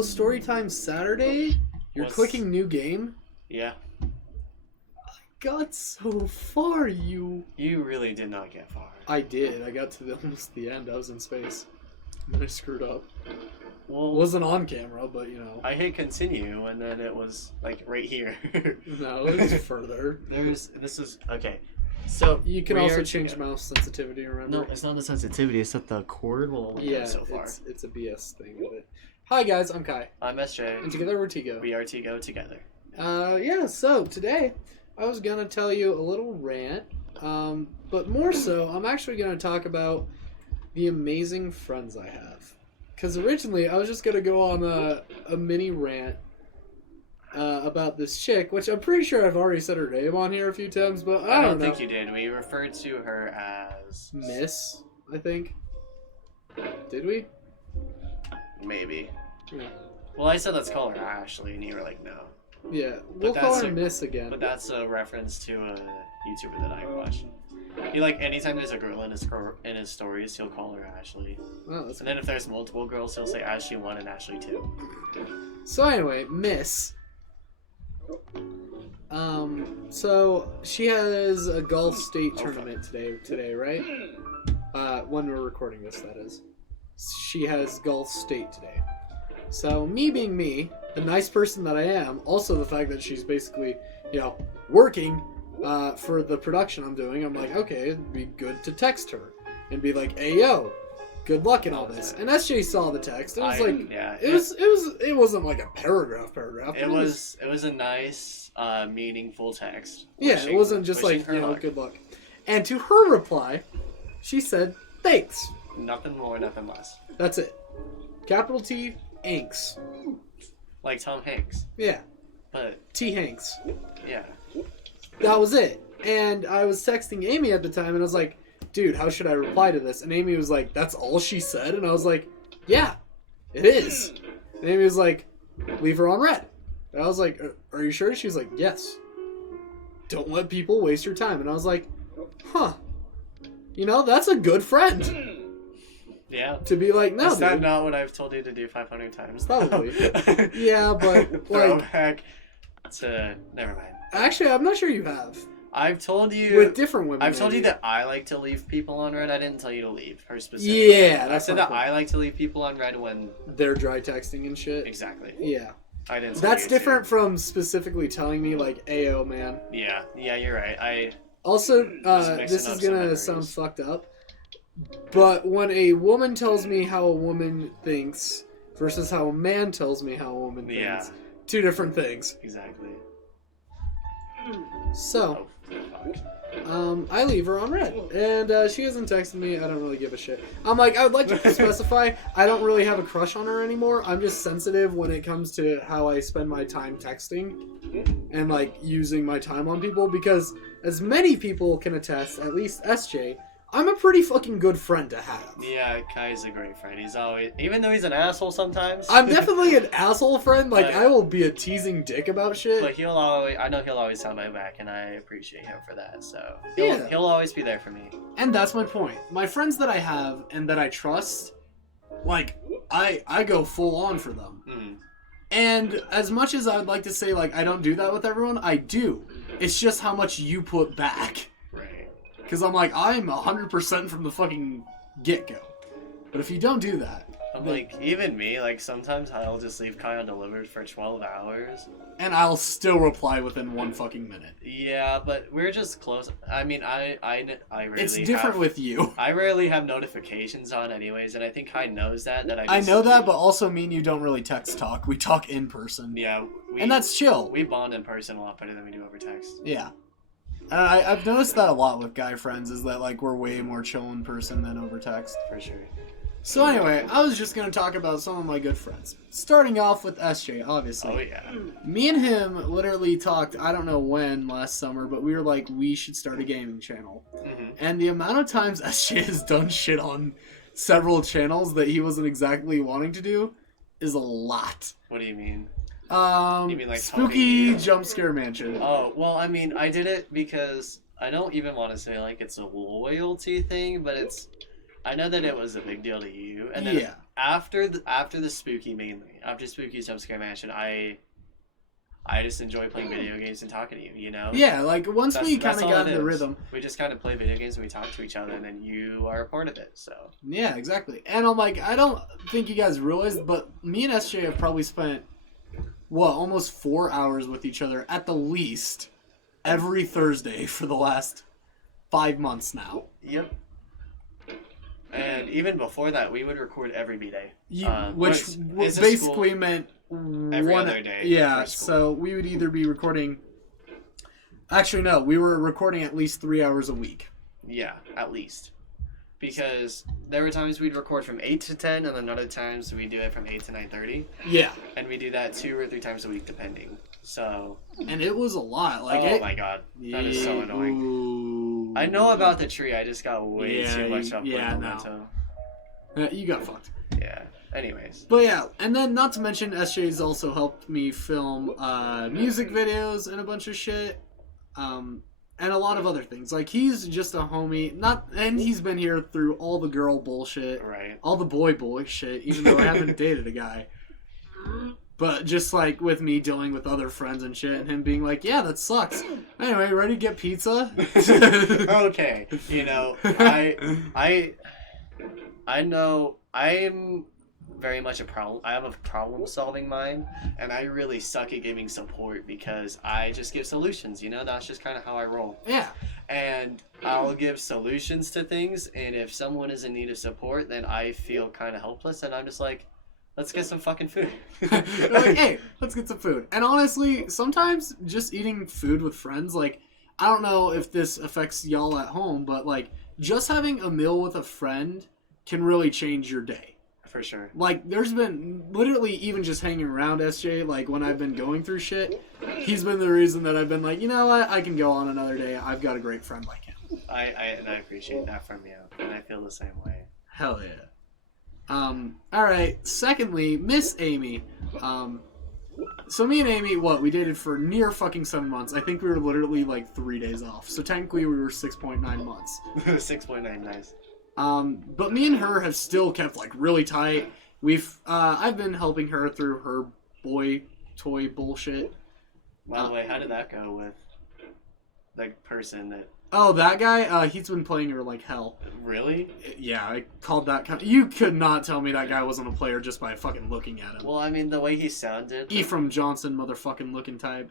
Oh, StoryTime Saturday? You're clicking new game? Yeah. I got so far, you really did not get far. I did. I got to almost the end. I was in space. And then I screwed up. Well, it wasn't on camera, but I hit continue, and then it was like right here. No, it was further. Okay. So you can also change mouse sensitivity, remember? No, it's not the sensitivity, it's that the cord will so far. It's a BS thing with it. Hi guys, I'm Kai. I'm SJ. And together we're Tigo. We are Tigo together. So today I was gonna tell you a little rant, but more so I'm actually gonna talk about the amazing friends I have. Because originally I was just gonna go on a mini rant about this chick, which I'm pretty sure I've already said her name on here a few times, but I don't know. think you did. We referred to her as Miss, I think. Did we? Maybe. Yeah. Well, I said let's call her Ashley, and you were like, no. Yeah, we'll call her Miss again. But that's a reference to a YouTuber that I watch. He anytime there's a girl in his stories, he'll call her Ashley. Oh, that's and then if there's multiple girls, he'll say Ashley 1 and Ashley 2. So anyway, Miss. So she has a golf state tournament today, right? When we're recording this, that is. She has golf state today. So me being me, the nice person that I am, also the fact that she's basically, working for the production I'm doing, I'm like, okay, it'd be good to text her and be like, hey yo, good luck and all this. And SJ saw the text. It was it wasn't like a paragraph. It was a nice, meaningful text. Yeah, it wasn't just like, good luck. And to her reply, she said, thanks. Nothing more, nothing less. That's it. Capital T, Hanks. Like Tom Hanks. Yeah. But T. Hanks. Yeah. That was it. And I was texting Amy at the time, and I was like, dude, how should I reply to this? And Amy was like, that's all she said? And I was like, yeah, it is. And Amy was like, leave her on red. And I was like, are you sure? She was like, yes. Don't let people waste your time. And I was like, huh. That's a good friend. Yeah. To be like, no, is that not what I've told you to do 500 times? Probably. Yeah, but throwback to never mind. Actually, I'm not sure you have. I've told you with different women. I've told you that I like to leave people on red. I didn't tell you to leave her specifically. Yeah, I said that I like to leave people on red when they're dry texting and shit. Exactly. Yeah. I didn't. That's different from specifically telling me like, "Ayo, man." Yeah, you're right. I also this is gonna sound fucked up, but when a woman tells me how a woman thinks versus how a man tells me how a woman thinks, two different things. Exactly. So, I leave her on red, and she hasn't texted me. I don't really give a shit. I'm like, I would like to specify, I don't really have a crush on her anymore. I'm just sensitive when it comes to how I spend my time texting and like using my time on people, because as many people can attest, at least SJ, I'm a pretty fucking good friend to have. Yeah, Kai's a great friend. He's always, even though he's an asshole sometimes. I'm definitely an asshole friend. Like, I will be a teasing dick about shit. But I know he'll always have my back, and I appreciate him for that. So he'll always be there for me. And that's my point. My friends that I have and that I trust, like, I go full on for them. Mm. And as much as I would like to say, like, I don't do that with everyone, I do. It's just how much you put back. Because I'm like, I'm 100% from the fucking get-go. But if you don't do that... like, even me, like, sometimes I'll just leave Kai undelivered for 12 hours. And I'll still reply within 1 fucking minute. Yeah, but we're just close. I mean, I rarely It's different with you. I rarely have notifications on anyways, and I think Kai knows that. I know that, but also me and you don't really text talk. We talk in person. Yeah. And that's chill. We bond in person a lot better than we do over text. Yeah. I've noticed that a lot with guy friends, is that like we're way more chill in person than over text. For sure. So anyway, I was just going to talk about some of my good friends. Starting off with SJ, obviously. Oh yeah. Me and him literally talked, I don't know when, last summer, but we were like, we should start a gaming channel. Mm-hmm. And the amount of times SJ has done shit on several channels that he wasn't exactly wanting to do is a lot. What do you mean? You mean like spooky jump scare mansion. Oh, well, I mean, I did it because I don't even want to say like it's a loyalty thing, but I know that it was a big deal to you. And then after the spooky mainly, after spooky jumpscare mansion, I just enjoy playing video games and talking to you. You know. Yeah, like once we kind that's of all got it in the is. rhythm. We just kind of play video games and we talk to each other, and then you are a part of it. So. Yeah, exactly. And I'm like, I don't think you guys realize, but me and SJ have probably spent almost 4 hours with each other at the least every Thursday for the last 5 months now. Yep. And even before that, we would record every B-Day. Which basically meant every other day. Yeah, so we would either be recording... Actually, no, we were recording at least 3 hours a week. Yeah, at least. Because there were times we'd record from 8 to 10, and then other times we'd do it from 8 to 9:30. Yeah. And we do that 2 or 3 times a week, depending. So... And it was a lot. Like my god. That is so annoying. Ooh. I know about the tree, I just got way too much up with momentum. You got fucked. Yeah. Anyways. But yeah, and then not to mention, SJ's also helped me film music videos and a bunch of shit. And a lot of other things. Like, he's just a homie. And he's been here through all the girl bullshit. Right. All the boy shit, even though I haven't dated a guy. But just, like, with me dealing with other friends and shit, and him being like, yeah, that sucks. Anyway, ready to get pizza? Okay. You know, I know I'm very much a problem. I have a problem-solving mind, and I really suck at giving support because I just give solutions. You know, that's just kind of how I roll. Yeah. And I'll give solutions to things, and if someone is in need of support, then I feel kind of helpless, and I'm just like, let's get some fucking food. Like, hey, let's get some food. And honestly, sometimes just eating food with friends, like, I don't know if this affects y'all at home, but like, just having a meal with a friend can really change your day. For sure. Like, there's been literally even just hanging around SJ, like, when I've been going through shit, he's been the reason that I've been like, you know what, I can go on another day. I've got a great friend like him. I appreciate that from you, and I feel the same way. Hell yeah. Alright, secondly, Miss Amy. So me and Amy, we dated for near fucking 7 months. I think we were literally, like, 3 days off. So technically we were 6.9 months. 6.9, nice. But me and her have still kept, like, really tight. I've been helping her through her boy toy bullshit. By the way, how did that go with the person that... Oh, that guy? He's been playing her like hell. Really? Yeah, I called that You could not tell me that guy wasn't a player just by fucking looking at him. Well, I mean, the way he sounded... Ephraim Johnson motherfucking looking type.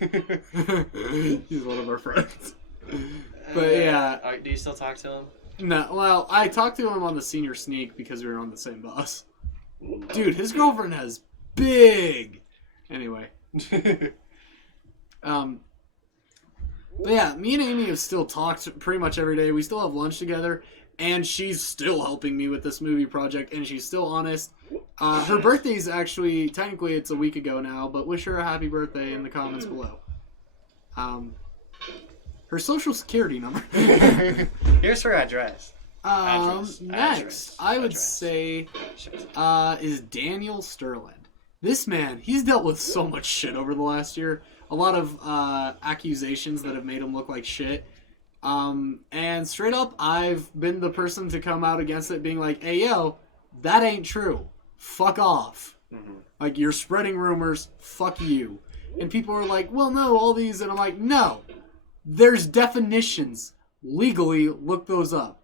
He's one of our friends. But yeah. Do you still talk to him? No, well, I talked to him on the senior sneak because we were on the same bus. Dude, his girlfriend has big... Anyway. But yeah, me and Amy have still talked pretty much every day. We still have lunch together, and she's still helping me with this movie project, and she's still honest. Her birthday's actually, technically it's a week ago now, but wish her a happy birthday in the comments below. Her social security number. Here's her address. Next, I would say, is Daniel Sterland. This man, he's dealt with so much shit over the last year. A lot of accusations that have made him look like shit. And straight up, I've been the person to come out against it, being like, hey, yo, that ain't true. Fuck off. Mm-hmm. Like, you're spreading rumors. Fuck you. And people are like, well, no, all these. And I'm like, no. There's definitions. Legally, look those up.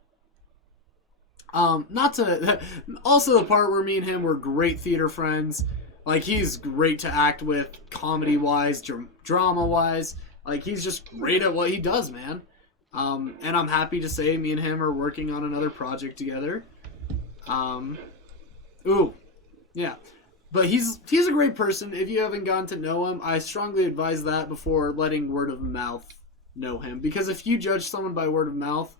Not to... Also, the part where me and him were great theater friends. Like, he's great to act with, comedy-wise, drama-wise. Like, he's just great at what he does, man. And I'm happy to say me and him are working on another project together. Yeah. But he's a great person. If you haven't gotten to know him, I strongly advise that before letting word of mouth know him. Because if you judge someone by word of mouth,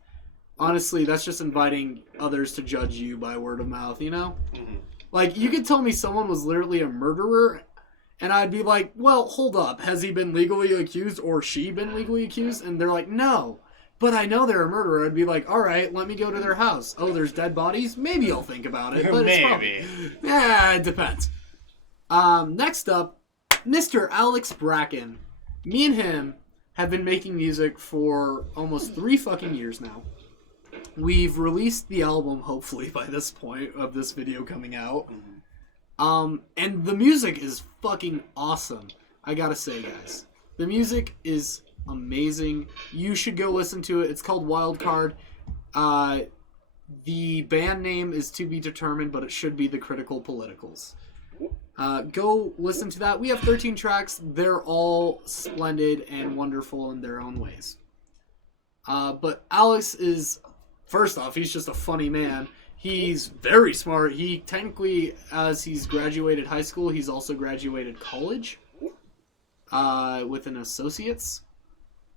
honestly, that's just inviting others to judge you by word of mouth, you know? Mm-hmm. Like, you could tell me someone was literally a murderer, and I'd be like, well, hold up. Has he been legally accused or she been legally accused? And they're like, no. But I know they're a murderer. I'd be like, all right, let me go to their house. Oh, there's dead bodies? Maybe I'll think about it. But maybe. Yeah, it depends. Next up, Mr. Alex Bracken. Me and him have been making music for almost 3 fucking years now. We've released the album, hopefully, by this point of this video coming out. And the music is fucking awesome. I gotta say, guys. The music is amazing. You should go listen to it. It's called Wildcard. The band name is to be determined, but it should be the Critical Politicals. Go listen to that. We have 13 tracks. They're all splendid and wonderful in their own ways. But Alex is, first off, he's just a funny man. He's very smart. He technically, as he's graduated high school, he's also graduated college with an associate's.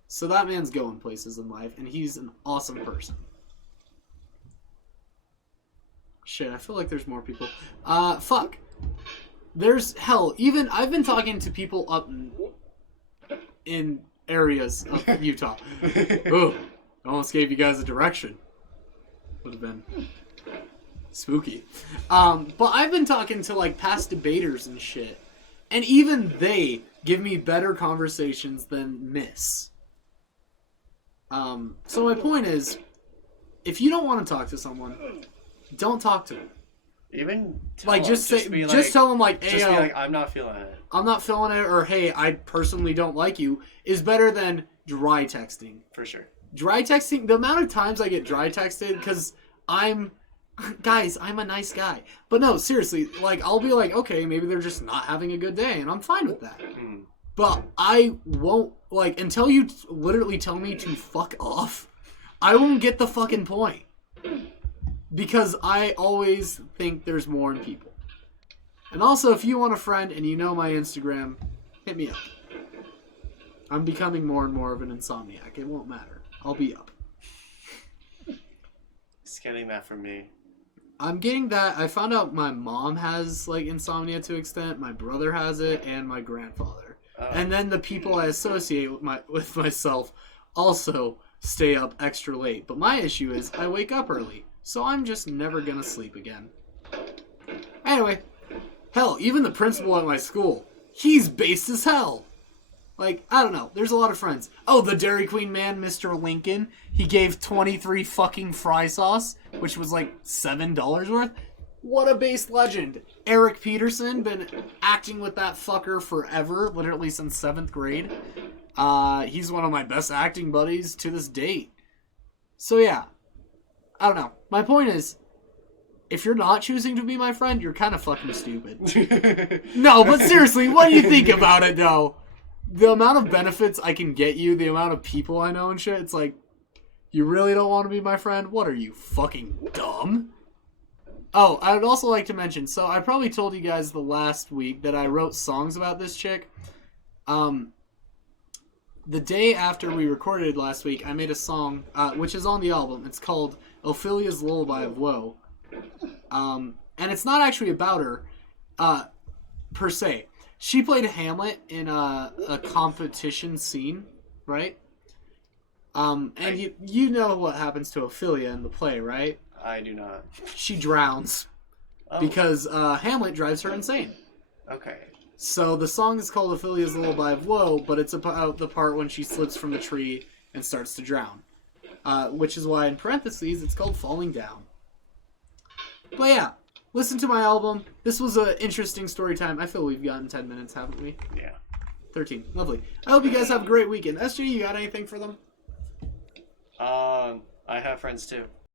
So that man's going places in life, and he's an awesome person. Shit, I feel like there's more people. Fuck. There's, hell, even, I've been talking to people up in areas of Utah. Ooh, almost gave you guys a direction. Would have been spooky. But I've been talking to, like, past debaters and shit. And even they give me better conversations than Miss. So my point is, if you don't want to talk to someone, don't talk to them. Even like just tell them like, hey, just be like, I'm not feeling it. I'm not feeling it, or hey, I personally don't like you, is better than dry texting. For sure. Dry texting. The amount of times I get dry texted because I'm a nice guy. But no, seriously, like I'll be like, okay, maybe they're just not having a good day, and I'm fine with that. But I won't, like, until you literally tell me to fuck off, I won't get the fucking point. Because I always think there's more in people. And also, if you want a friend and you know my Instagram, hit me up. I'm becoming more and more of an insomniac. It won't matter. I'll be up. Just getting that from me. I'm getting that. I found out my mom has, like, insomnia to an extent. My brother has it, and my grandfather. Oh. And then the people I associate with myself also stay up extra late. But my issue is I wake up early. So I'm just never gonna sleep again. Anyway, hell, even the principal at my school, he's based as hell. Like, I don't know, there's a lot of friends. Oh, the Dairy Queen man, Mr. Lincoln, he gave 23 fucking fry sauce, which was like $7 worth. What a base legend. Eric Peterson, been acting with that fucker forever, literally since 7th grade. He's one of my best acting buddies to this date. So yeah. I don't know. My point is, if you're not choosing to be my friend, you're kind of fucking stupid. No, but seriously, what do you think about it, though? The amount of benefits I can get you, the amount of people I know and shit, it's like, you really don't want to be my friend? What are you, fucking dumb? Oh, I would also like to mention, so I probably told you guys the last week that I wrote songs about this chick. The day after we recorded last week, I made a song, which is on the album. It's called Ophelia's Lullaby of Woe. And it's not actually about her, per se. She played Hamlet in a competition scene, right? And you know what happens to Ophelia in the play, right? I do not. She drowns. Oh. Because Hamlet drives her insane. Okay. So the song is called Ophelia's Lullaby of Woe, but it's about the part when she slips from the tree and starts to drown. Which is why, in parentheses, it's called Falling Down. But yeah, listen to my album. This was an interesting story time. I feel we've gotten 10 minutes, haven't we? Yeah. 13. Lovely. I hope you guys have a great weekend. SJ, you got anything for them? I have friends too.